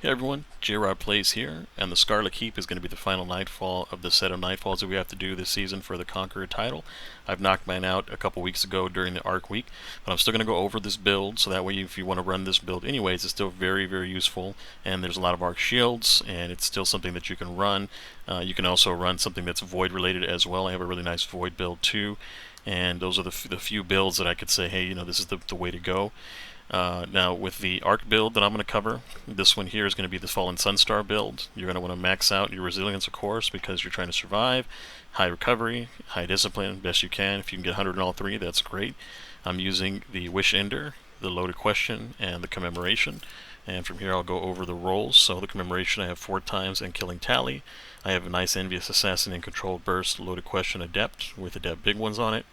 Hey everyone, J-Rod Plays here, and the Scarlet Keep is going to be the final nightfall of the set of nightfalls that we have to do this season for the Conqueror title. I've knocked mine out a couple weeks ago during the Arc Week, but I'm still going to go over this build, so that way if you want to run this build anyways, it's still very, very useful, and there's a lot of Arc shields, and it's still something that you can run. You can also run something that's Void related as well. I have a really nice Void build too, and those are the few builds that I could say, hey, this is the way to go. Now, with the Arc build that I'm going to cover, this one here is going to be the Fallen Sunstar build. You're going to want to max out your resilience, of course, because you're trying to survive. High recovery, high discipline, best you can. If you can get 100 in all three, that's great. I'm using the Wish Ender, the Loaded Question, and the Commemoration. And from here I'll go over the rolls. So the Commemoration I have 4 times, and Killing Tally. I have a nice Envious Assassin and Controlled Burst, Loaded Question, Adept, with Adept big ones on it.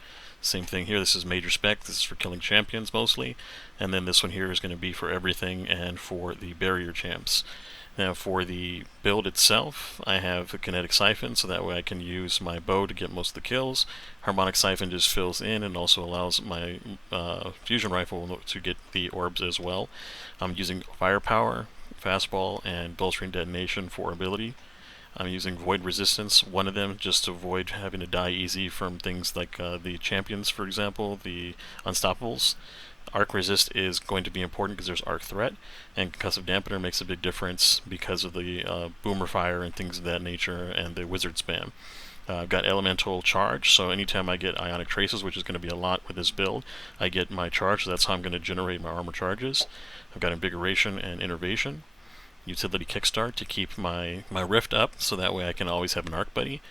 Same thing here, this is Major Spec, this is for killing champions mostly, and then this one here is going to be for everything and for the barrier champs. Now for the build itself, I have a Kinetic Siphon, so that way I can use my bow to get most of the kills. Harmonic Siphon just fills in and also allows my fusion rifle to get the orbs as well. I'm using Firepower, Fastball, and Bolstering Detonation for ability. I'm using Void Resistance, one of them, just to avoid having to die easy from things like the champions, for example, the Unstoppables. Arc Resist is going to be important because there's Arc Threat, and Concussive Dampener makes a big difference because of the Boomer Fire and things of that nature, and the Wizard Spam. I've got Elemental Charge, so anytime I get Ionic Traces, which is going to be a lot with this build, I get my charge, so that's how I'm going to generate my armor charges. I've got Invigoration and Innervation. Utility Kickstart to keep my Rift up, so that way I can always have an Arc Buddy.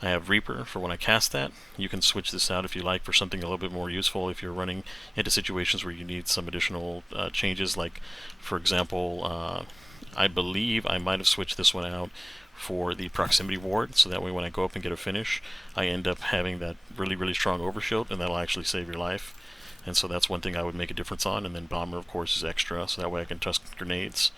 I have Reaper for when I cast that. You can switch this out if you like for something a little bit more useful if you're running into situations where you need some additional changes, like, for example, I believe I might have switched this one out for the Proximity Ward, so that way when I go up and get a finish, I end up having that really, really strong Overshield, and that'll actually save your life. And so that's one thing I would make a difference on, and then Bomber, of course, is extra, so that way I can toss grenades.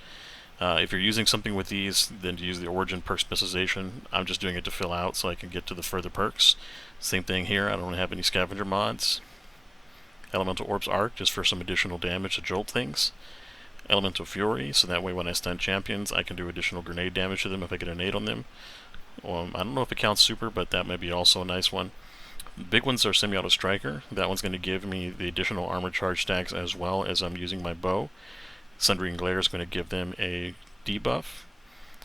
If you're using something with these, then to use the Origin perk specialization. I'm just doing it to fill out so I can get to the further perks. Same thing here, I don't have any scavenger mods. Elemental Orbs Arc, just for some additional damage to jolt things. Elemental Fury, so that way when I stun champions, I can do additional grenade damage to them if I get a nade on them. I don't know if it counts super, but that might be also a nice one. The big ones are Semi-Auto Striker. That one's going to give me the additional armor charge stacks as well as I'm using my bow. Sundering Glare is going to give them a debuff,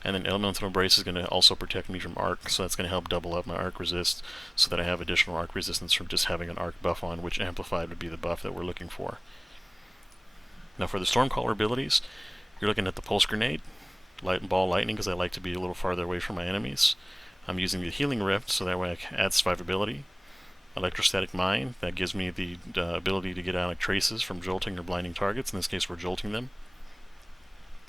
and then Elemental Embrace is going to also protect me from Arc, so that's going to help double up my Arc Resist, so that I have additional Arc Resistance from just having an Arc buff on, which Amplified would be the buff that we're looking for. Now for the Stormcaller abilities, you're looking at the Pulse Grenade, Light Ball Lightning, because I like to be a little farther away from my enemies. I'm using the Healing Rift, so that way I can add survivability. Electrostatic Mine, that gives me the ability to get Ionic Traces from jolting or blinding targets. In this case, we're jolting them.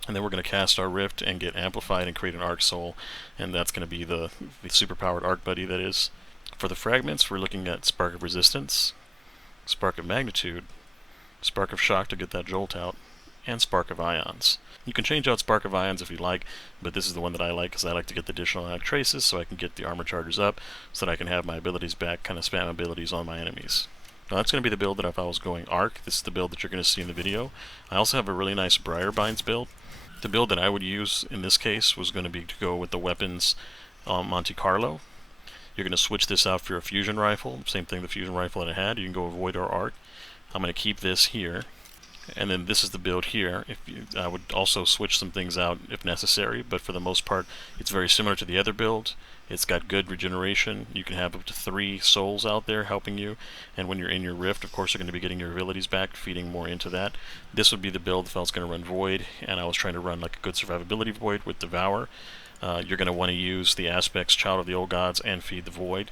And then we're going to cast our Rift and get Amplified and create an Arc Soul, and that's going to be the superpowered Arc Buddy, that is. For the fragments, we're looking at Spark of Resistance, Spark of Magnitude, Spark of Shock to get that jolt out, and Spark of Ions. You can change out Spark of Ions if you like, but this is the one that I like because I like to get the additional Ionic Traces so I can get the armor charges up so that I can have my abilities back, kind of spam abilities on my enemies. Now that's going to be the build that if I was going Arc, this is the build that you're going to see in the video. I also have a really nice Briarbinds build. The build that I would use in this case was going to be to go with the weapons Monte Carlo. You're going to switch this out for a fusion rifle, same thing the fusion rifle that I had. You can go Void or Arc. I'm going to keep this here, and then this is the build here. I would also switch some things out if necessary, but for the most part it's very similar to the other build. It's got good regeneration. You can have up to 3 souls out there helping you, and when you're in your Rift, of course, you're going to be getting your abilities back, feeding more into that. This would be the build if I was going to run Void, and I was trying to run like a good survivability Void with Devour. You're going to want to use the aspects Child of the Old Gods and Feed the Void.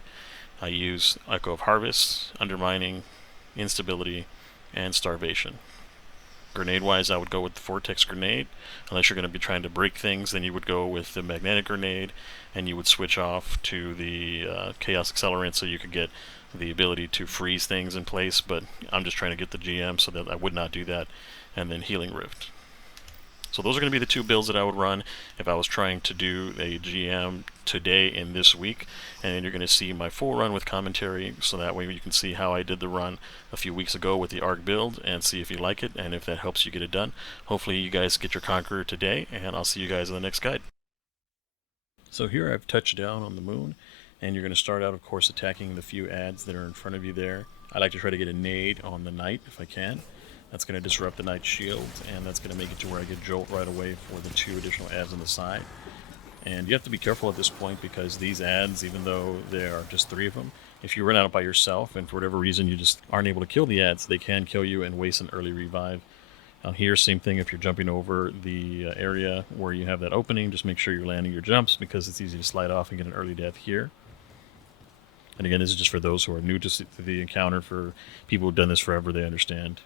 I use Echo of Harvest, Undermining, Instability, and Starvation. Grenade-wise, I would go with the Vortex Grenade. Unless you're going to be trying to break things, then you would go with the Magnetic Grenade, and you would switch off to the Chaos Accelerant so you could get the ability to freeze things in place, but I'm just trying to get the GM so that I would not do that. And then Healing Rift. So those are going to be the two builds that I would run if I was trying to do a GM today in this week. And you're going to see my full run with commentary, so that way you can see how I did the run a few weeks ago with the ARC build and see if you like it and if that helps you get it done. Hopefully you guys get your Conqueror today, and I'll see you guys in the next guide. So here I've touched down on the moon, and you're going to start out, of course, attacking the few ads that are in front of you there. I like to try to get a nade on the knight if I can. That's going to disrupt the knight's shield, and that's going to make it to where I get jolt right away for the 2 additional ads on the side. And you have to be careful at this point, because these ads, even though there are just 3 of them, if you run out by yourself and for whatever reason you just aren't able to kill the ads, they can kill you and waste an early revive. Here, same thing, if you're jumping over the area where you have that opening, just make sure you're landing your jumps, because it's easy to slide off and get an early death here. And again, this is just for those who are new to the encounter. For people who've done this forever, they understand.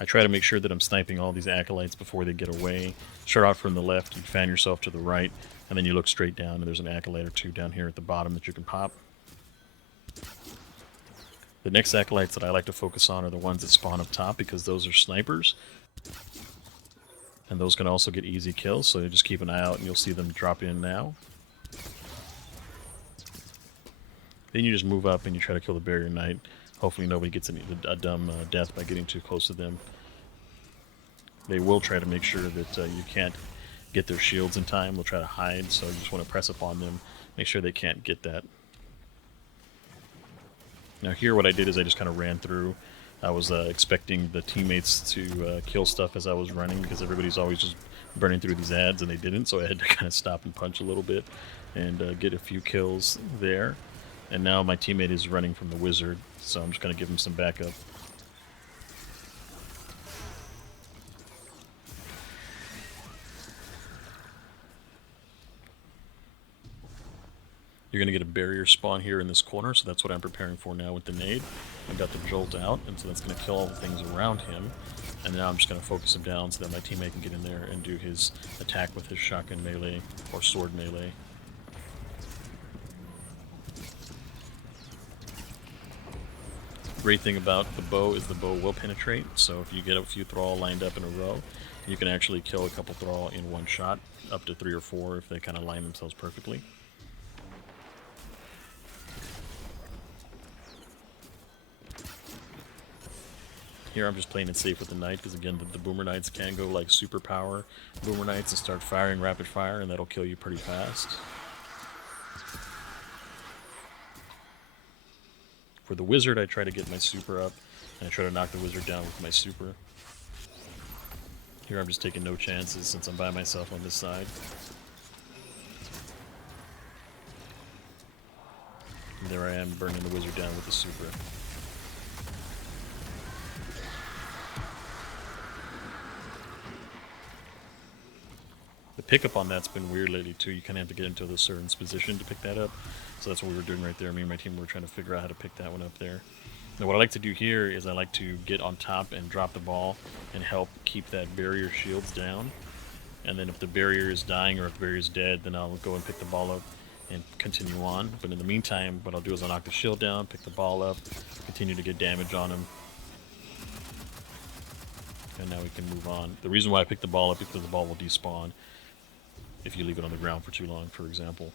I try to make sure that I'm sniping all these acolytes before they get away. Start off from the left, you fan yourself to the right, and then you look straight down, and there's an acolyte or 2 down here at the bottom that you can pop. The next acolytes that I like to focus on are the ones that spawn up top, because those are snipers. And those can also get easy kills, so just keep an eye out and you'll see them drop in now. Then you just move up and you try to kill the barrier knight. Hopefully nobody gets a dumb death by getting too close to them. They will try to make sure that you can't get their shields in time. They'll try to hide, so you just want to press upon them, make sure they can't get that. Now here what I did is I just kind of ran through. I was expecting the teammates to kill stuff as I was running, because everybody's always just burning through these ads, and they didn't, so I had to kind of stop and punch a little bit and get a few kills there. And now my teammate is running from the wizard, so I'm just going to give him some backup. You're going to get a barrier spawn here in this corner, so that's what I'm preparing for now with the nade. I've got the jolt out, and so that's going to kill all the things around him. And now I'm just going to focus him down so that my teammate can get in there and do his attack with his shotgun melee or sword melee. Great thing about the bow is the bow will penetrate, so if you get a few thrall lined up in a row, you can actually kill a couple thrall in one shot, up to 3 or 4 if they kind of line themselves perfectly. Here I'm just playing it safe with the knight, because again the boomer knights can go like superpower boomer knights and start firing rapid fire, and that'll kill you pretty fast. For the wizard, I try to get my super up, and I try to knock the wizard down with my super. Here I'm just taking no chances since I'm by myself on this side. And there I am, burning the wizard down with the super. The pickup on that's been weird lately too. You kind of have to get into a certain position to pick that up. So that's what we were doing right there. Me and my team were trying to figure out how to pick that one up there. Now what I like to do here is I like to get on top and drop the ball and help keep that barrier shields down. And then if the barrier is dying or if the barrier is dead, then I'll go and pick the ball up and continue on. But in the meantime, what I'll do is I'll knock the shield down, pick the ball up, continue to get damage on him. And now we can move on. The reason why I picked the ball up is because the ball will despawn if you leave it on the ground for too long, for example.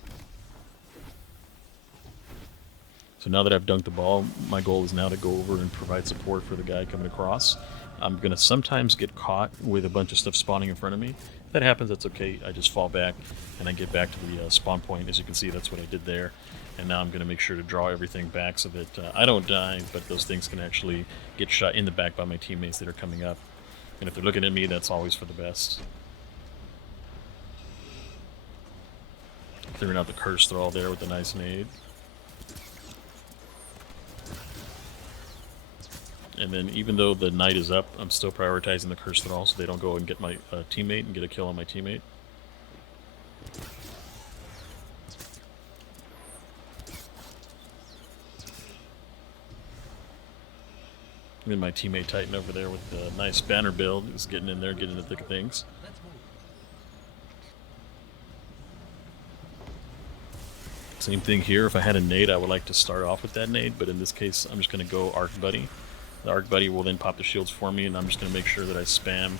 So now that I've dunked the ball, my goal is now to go over and provide support for the guy coming across. I'm going to sometimes get caught with a bunch of stuff spawning in front of me. If that happens, that's okay. I just fall back and I get back to the spawn point. As you can see, that's what I did there. And now I'm going to make sure to draw everything back so that I don't die, but those things can actually get shot in the back by my teammates that are coming up. And if they're looking at me, that's always for the best. Clearing out the curse thrall there with a nice nade. And then even though the knight is up, I'm still prioritizing the curse thrall so they don't go and get my teammate and get a kill on my teammate. And then my teammate Titan over there with the nice banner build is getting in there, getting in the thick of things. Same thing here. If I had a nade, I would like to start off with that nade, but in this case, I'm just going to go Arc Buddy. The Arc Buddy will then pop the shields for me, and I'm just going to make sure that I spam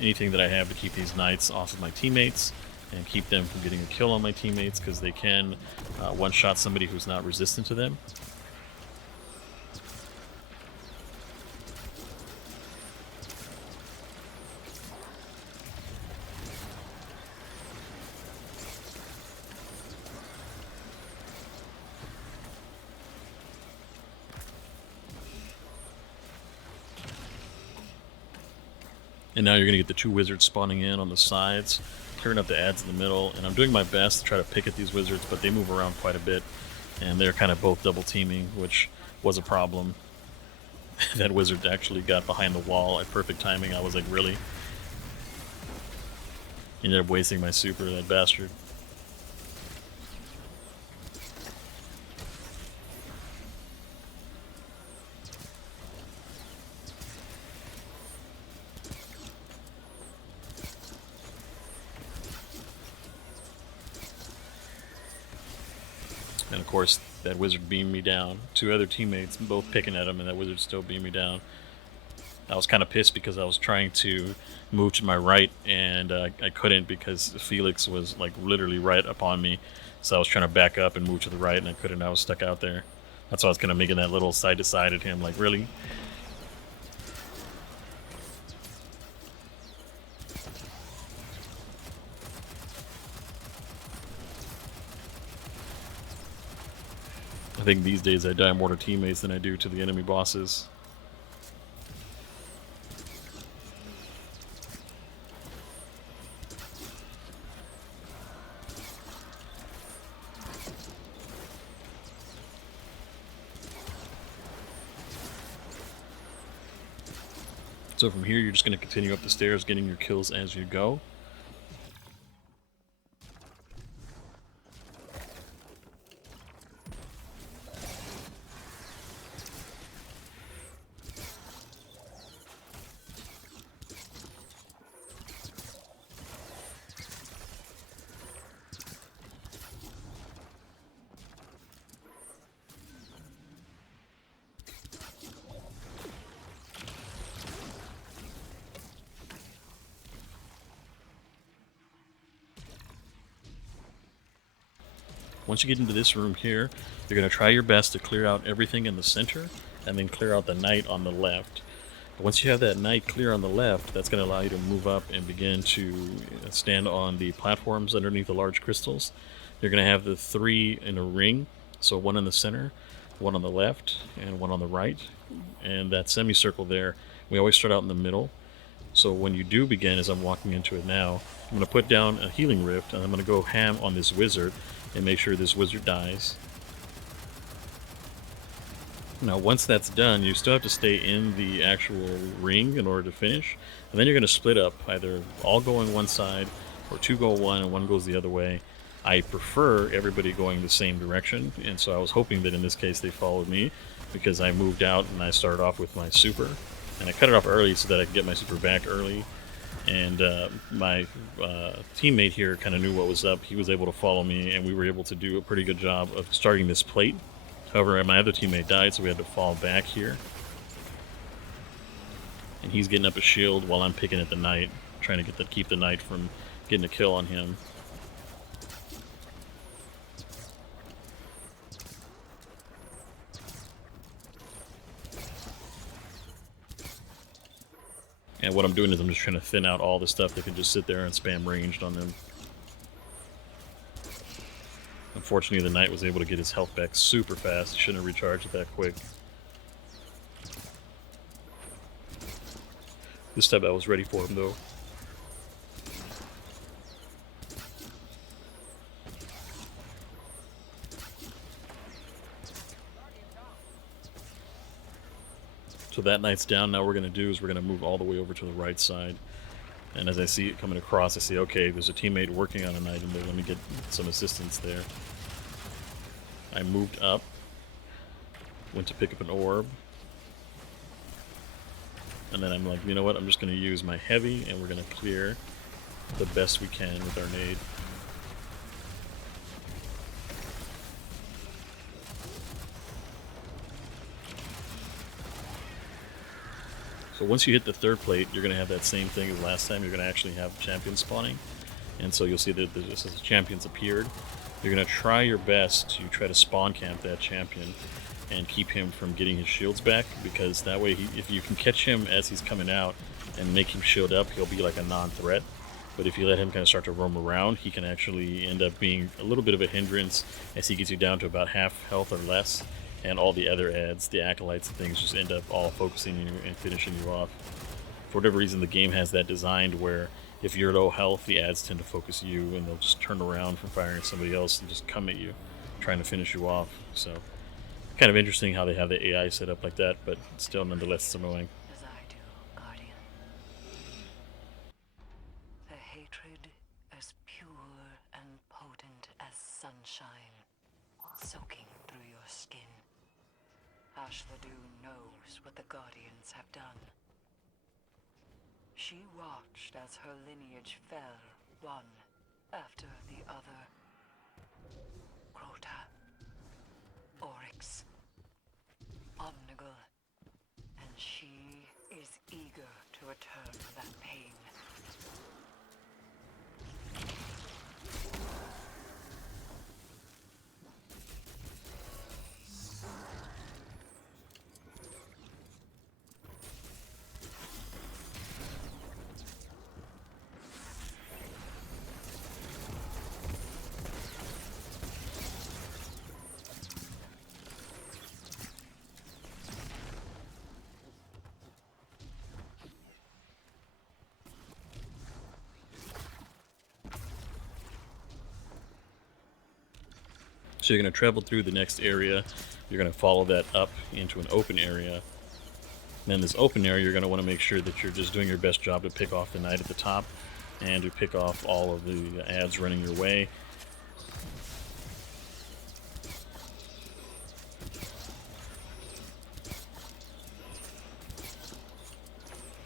anything that I have to keep these knights off of my teammates and keep them from getting a kill on my teammates, because they can one-shot somebody who's not resistant to them. And now you're going to get the 2 wizards spawning in on the sides, clearing up the adds in the middle, and I'm doing my best to try to pick at these wizards, but they move around quite a bit, and they're kind of both double teaming, which was a problem. That wizard actually got behind the wall at perfect timing. I was like, really? Ended up wasting my super, that bastard. And of course, that wizard beamed me down. 2 other teammates both picking at him, and that wizard still beamed me down. I was kind of pissed because I was trying to move to my right, and I couldn't because Felix was like literally right upon me. So I was trying to back up and move to the right, and I couldn't. I was stuck out there. That's why I was kind of making that little side to side at him, like, really? I think these days I die more to teammates than I do to the enemy bosses. So from here, you're just going to continue up the stairs, getting your kills as you go. Once you get into this room here, you're going to try your best to clear out everything in the center, and then clear out the knight on the left. But once you have that knight clear on the left, that's going to allow you to move up and begin to stand on the platforms underneath the large crystals. You're going to have the 3 in a ring, so 1 in the center, 1 on the left, and 1 on the right. And that semicircle there, we always start out in the middle. So when you do begin, as I'm walking into it now, I'm going to put down a healing rift, and I'm going to go ham on this wizard and make sure this wizard dies. Now once that's done, you still have to stay in the actual ring in order to finish, and then you're going to split up, either all going one side or 2 go one and 1 goes the other way. I prefer everybody going the same direction, and so I was hoping that in this case they followed me, because I moved out and I started off with my super, and I cut it off early so that I could get my super back early. And my teammate here kind of knew what was up. He was able to follow me, and we were able to do a pretty good job of starting this plate. However, my other teammate died, so we had to fall back here. And he's getting up a shield while I'm picking at the knight, trying to keep the knight from getting a kill on him. And what I'm doing is I'm just trying to thin out all the stuff that can just sit there and spam ranged on them. Unfortunately, the knight was able to get his health back super fast. He shouldn't have recharged it that quick. This time I was ready for him, though. So that knight's down. Now what we're going to do is we're going to move all the way over to the right side. And as I see it coming across, I see, okay, there's a teammate working on a knight in there. Let me get some assistance there. I moved up, went to pick up an orb. And then I'm like, you know what, I'm just going to use my heavy, and we're going to clear the best we can with our nade. So So once you hit the third plate, you're going to have that same thing as last time. You're going to actually have champions spawning. And so you'll see that just as champions appeared, you're going to try your best to try to spawn camp that champion and keep him from getting his shields back, because that way, if you can catch him as he's coming out and make him shield up, he'll be like a non-threat. But if you let him kind of start to roam around, he can actually end up being a little bit of a hindrance as he gets you down to about half health or less, and all the other ads, the acolytes and things, just end up all focusing you and finishing you off. For whatever reason, the game has that designed where if you're low health, the ads tend to focus you, and they'll just turn around from firing at somebody else and just come at you, trying to finish you off. So, kind of interesting how they have the AI set up like that, but still nonetheless it's annoying. As I do, Guardian. The hatred as pure and potent as sunshine, soaking through your skin. Ashvadu knows what the Guardians have done. She watched as her lineage fell, one after the other. Crota, Oryx, Omnigul, and she is eager to return to that pain. So you're going to travel through the next area, you're going to follow that up into an open area. And then this open area, you're going to want to make sure that you're just doing your best job to pick off the knight at the top and to pick off all of the ads running your way.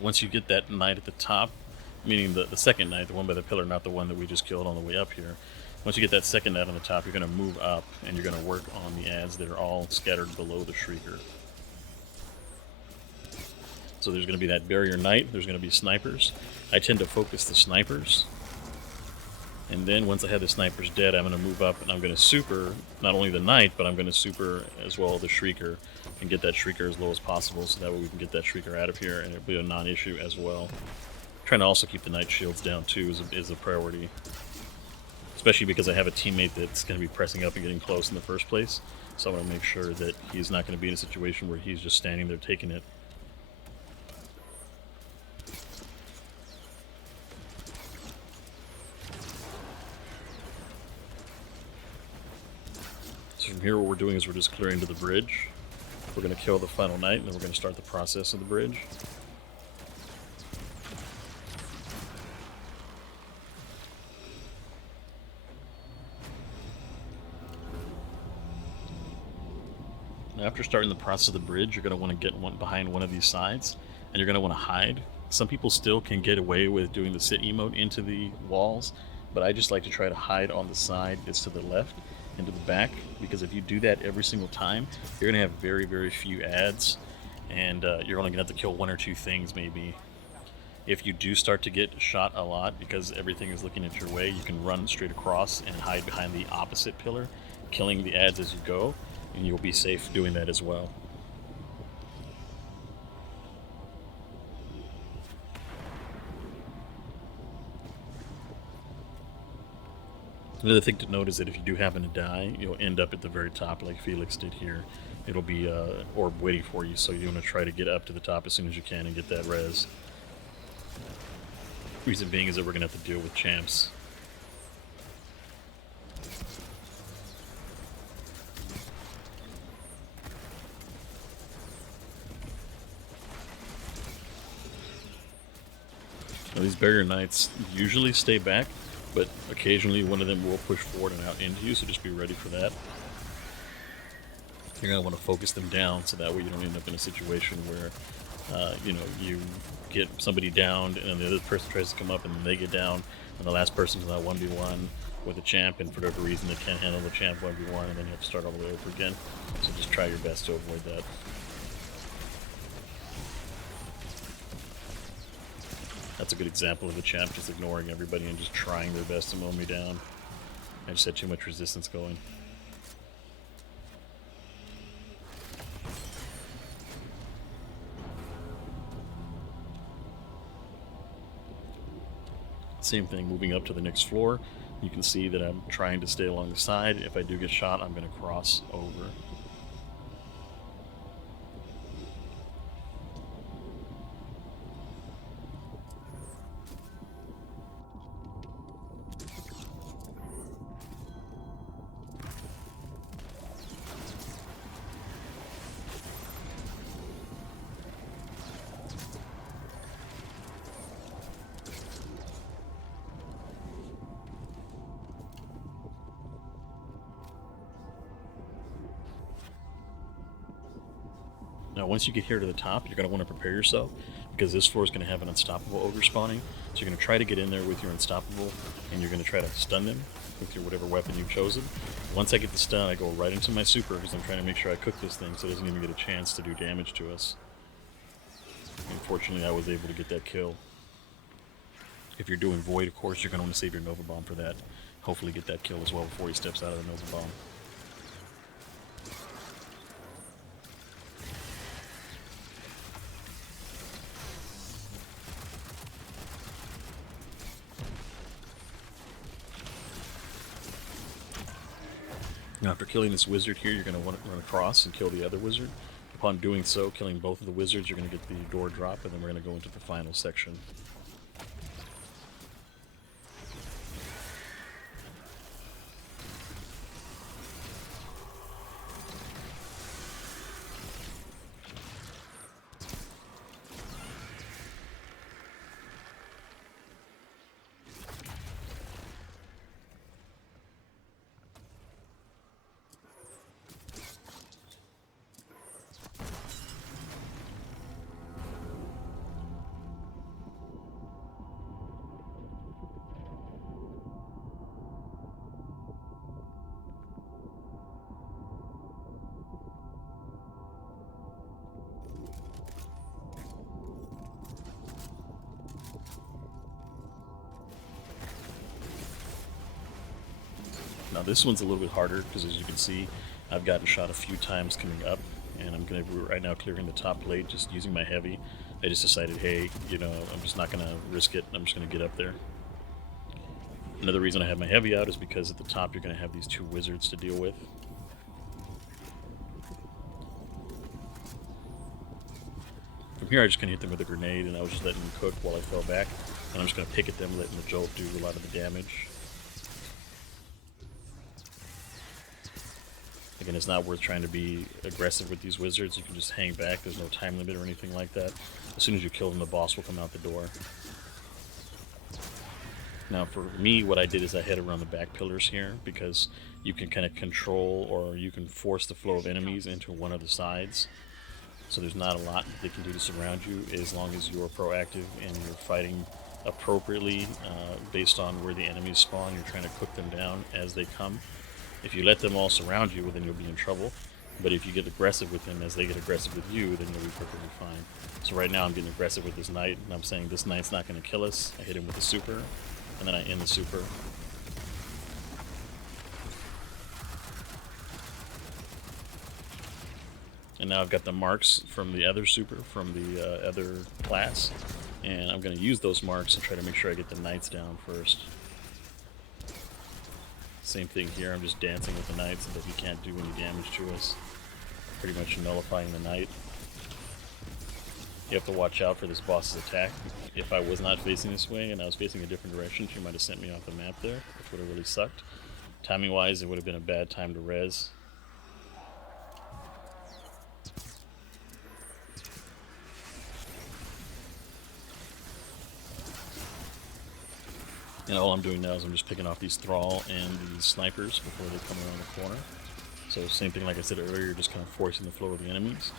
Once you get that knight at the top, meaning the second knight, the one by the pillar, not the one that we just killed on the way up here. Once you get that second knight on the top, you're going to move up and you're going to work on the ads that are all scattered below the Shrieker. So there's going to be that barrier knight, there's going to be snipers. I tend to focus the snipers. And then once I have the snipers dead, I'm going to move up and I'm going to super not only the knight, but I'm going to super as well the Shrieker and get that Shrieker as low as possible, so that way we can get that Shrieker out of here and it'll be a non-issue as well. Trying to also keep the knight shields down too is a priority. Especially because I have a teammate that's going to be pressing up and getting close in the first place. So I want to make sure that he's not going to be in a situation where he's just standing there taking it. So from here what we're doing is we're just clearing to the bridge. We're going to kill the final knight and then we're going to start the process of the bridge. After starting the process of the bridge, you're going to want to get behind one of these sides, and you're going to want to hide. Some people still can get away with doing the sit emote into the walls, but I just like to try to hide on the side that's to the left and to the back, because if you do that every single time, you're going to have very, very few ads, and you're only going to have to kill one or two things maybe. If you do start to get shot a lot because everything is looking at your way, you can run straight across and hide behind the opposite pillar, killing the ads as you go. And you'll be safe doing that as well. Another thing to note is that if you do happen to die, you'll end up at the very top like Felix did here. It'll be orb waiting for you, so you want to try to get up to the top as soon as you can and get that res. Reason being is that we're going to have to deal with champs. Now, these barrier knights usually stay back, but occasionally one of them will push forward and out into you, so just be ready for that. You're going to want to focus them down, so that way you don't end up in a situation where, you get somebody downed, and then the other person tries to come up, and then they get down, and the last person's not 1v1 with a champ, and for whatever reason they can't handle the champ 1v1, and then you have to start all the way over again. So just try your best to avoid that. That's a good example of a champ just ignoring everybody and just trying their best to mow me down. I just had too much resistance going. Same thing, moving up to the next floor. You can see that I'm trying to stay along the side. If I do get shot, I'm going to cross over. Now, once you get here to the top, you're going to want to prepare yourself because this floor is going to have an unstoppable ogre spawning. So you're going to try to get in there with your unstoppable, and you're going to try to stun them with your whatever weapon you've chosen. Once I get the stun, I go right into my super because I'm trying to make sure I cook this thing so it doesn't even get a chance to do damage to us. Unfortunately, I was able to get that kill. If you're doing Void, of course, you're going to want to save your Nova Bomb for that. Hopefully get that kill as well before he steps out of the Nova Bomb. Now, after killing this wizard here, you're going to want to run across and kill the other wizard. Upon doing so, killing both of the wizards, you're going to get the door drop, and then we're going to go into the final section. Now this one's a little bit harder because, as you can see, I've gotten shot a few times coming up, and I'm going to be right now clearing the top plate just using my heavy. I just decided, hey, you know, I'm just not going to risk it. I'm just going to get up there. Another reason I have my heavy out is because at the top you're going to have these two wizards to deal with. From here I just kind of hit them with a grenade, and I was just letting them cook while I fell back. And I'm just going to pick at them, letting the jolt do a lot of the damage. Again, it's not worth trying to be aggressive with these wizards. You can just hang back. There's no time limit or anything like that. As soon as you kill them, the boss will come out the door. Now, for me, what I did is I head around the back pillars here because you can kind of control, or you can force the flow of enemies into one of the sides. So there's not a lot that they can do to surround you as long as you're proactive and you're fighting appropriately based on where the enemies spawn. You're trying to cook them down as they come. If you let them all surround you, well, then you'll be in trouble. But if you get aggressive with them as they get aggressive with you, then you'll be perfectly fine. So right now I'm getting aggressive with this knight, and I'm saying this knight's not going to kill us. I hit him with a super, and then I end the super. And now I've got the marks from the other super, from the other class, and I'm going to use those marks to try to make sure I get the knights down first. Same thing here, I'm just dancing with the knight so that he can't do any damage to us. Pretty much nullifying the knight. You have to watch out for this boss's attack. If I was not facing this way and I was facing a different direction, she might have sent me off the map there, which would have really sucked. Timing wise, it would have been a bad time to res. And all I'm doing now is I'm just picking off these Thrall and these snipers before they come around the corner. So same thing like I said earlier, just kind of forcing the flow of the enemies.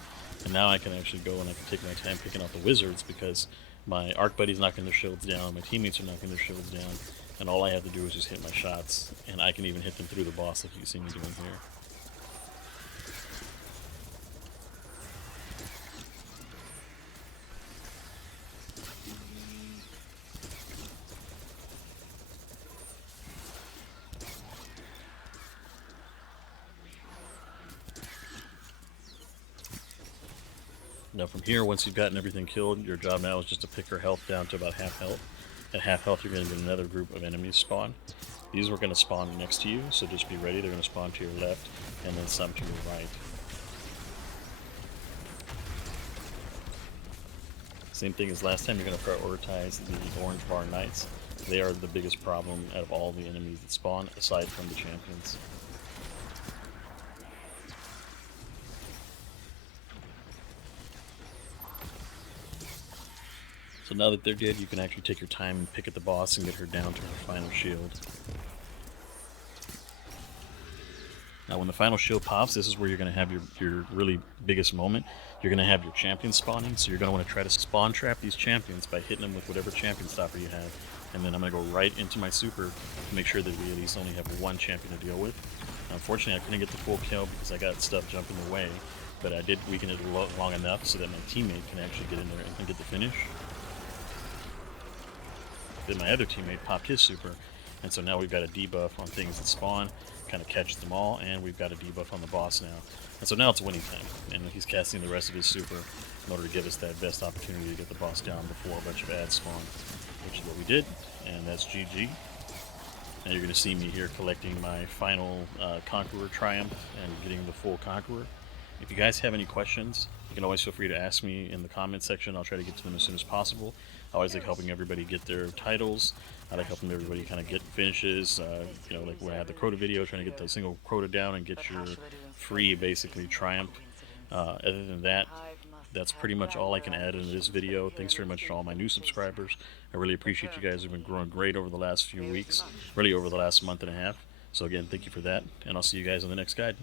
And now I can actually go and I can take my time picking out the wizards because my arc buddy's knocking their shields down, my teammates are knocking their shields down, and all I have to do is just hit my shots, and I can even hit them through the boss like you see me doing here. Now from here, once you've gotten everything killed, your job now is just to pick her health down to about half health. At half health, you're going to get another group of enemies spawn. These were going to spawn next to you, so just be ready. They're going to spawn to your left and then some to your right. Same thing as last time, you're going to prioritize the orange bar knights. They are the biggest problem out of all the enemies that spawn, aside from the champions. So now that they're dead, you can actually take your time and pick at the boss and get her down to her final shield. Now when the final shield pops, this is where you're going to have your really biggest moment. You're going to have your champions spawning, so you're going to want to try to spawn trap these champions by hitting them with whatever champion stopper you have. And then I'm going to go right into my super to make sure that we at least only have one champion to deal with. Now, unfortunately, I couldn't get the full kill because I got stuff jumping away, but I did weaken it long enough so that my teammate can actually get in there and get the finish. Then my other teammate popped his super, and so now we've got a debuff on things that spawn, kind of catches them all, and we've got a debuff on the boss now. And so now it's winning time, and he's casting the rest of his super in order to give us that best opportunity to get the boss down before a bunch of ads spawn, which is what we did, and that's GG. Now you're going to see me here collecting my final Conqueror triumph and getting the full Conqueror. If you guys have any questions, you can always feel free to ask me in the comment section. I'll try to get to them as soon as possible. I always like helping everybody get their titles. I like helping everybody kind of get finishes. You know, like when I have the Crota video, trying to get the single Crota down and get your free, basically, triumph. Other than that, that's pretty much all I can add into this video. Thanks very much to all my new subscribers. I really appreciate you guys. Have been growing great over the last few weeks, really over the last month and a half. So again, thank you for that, and I'll see you guys in the next guide.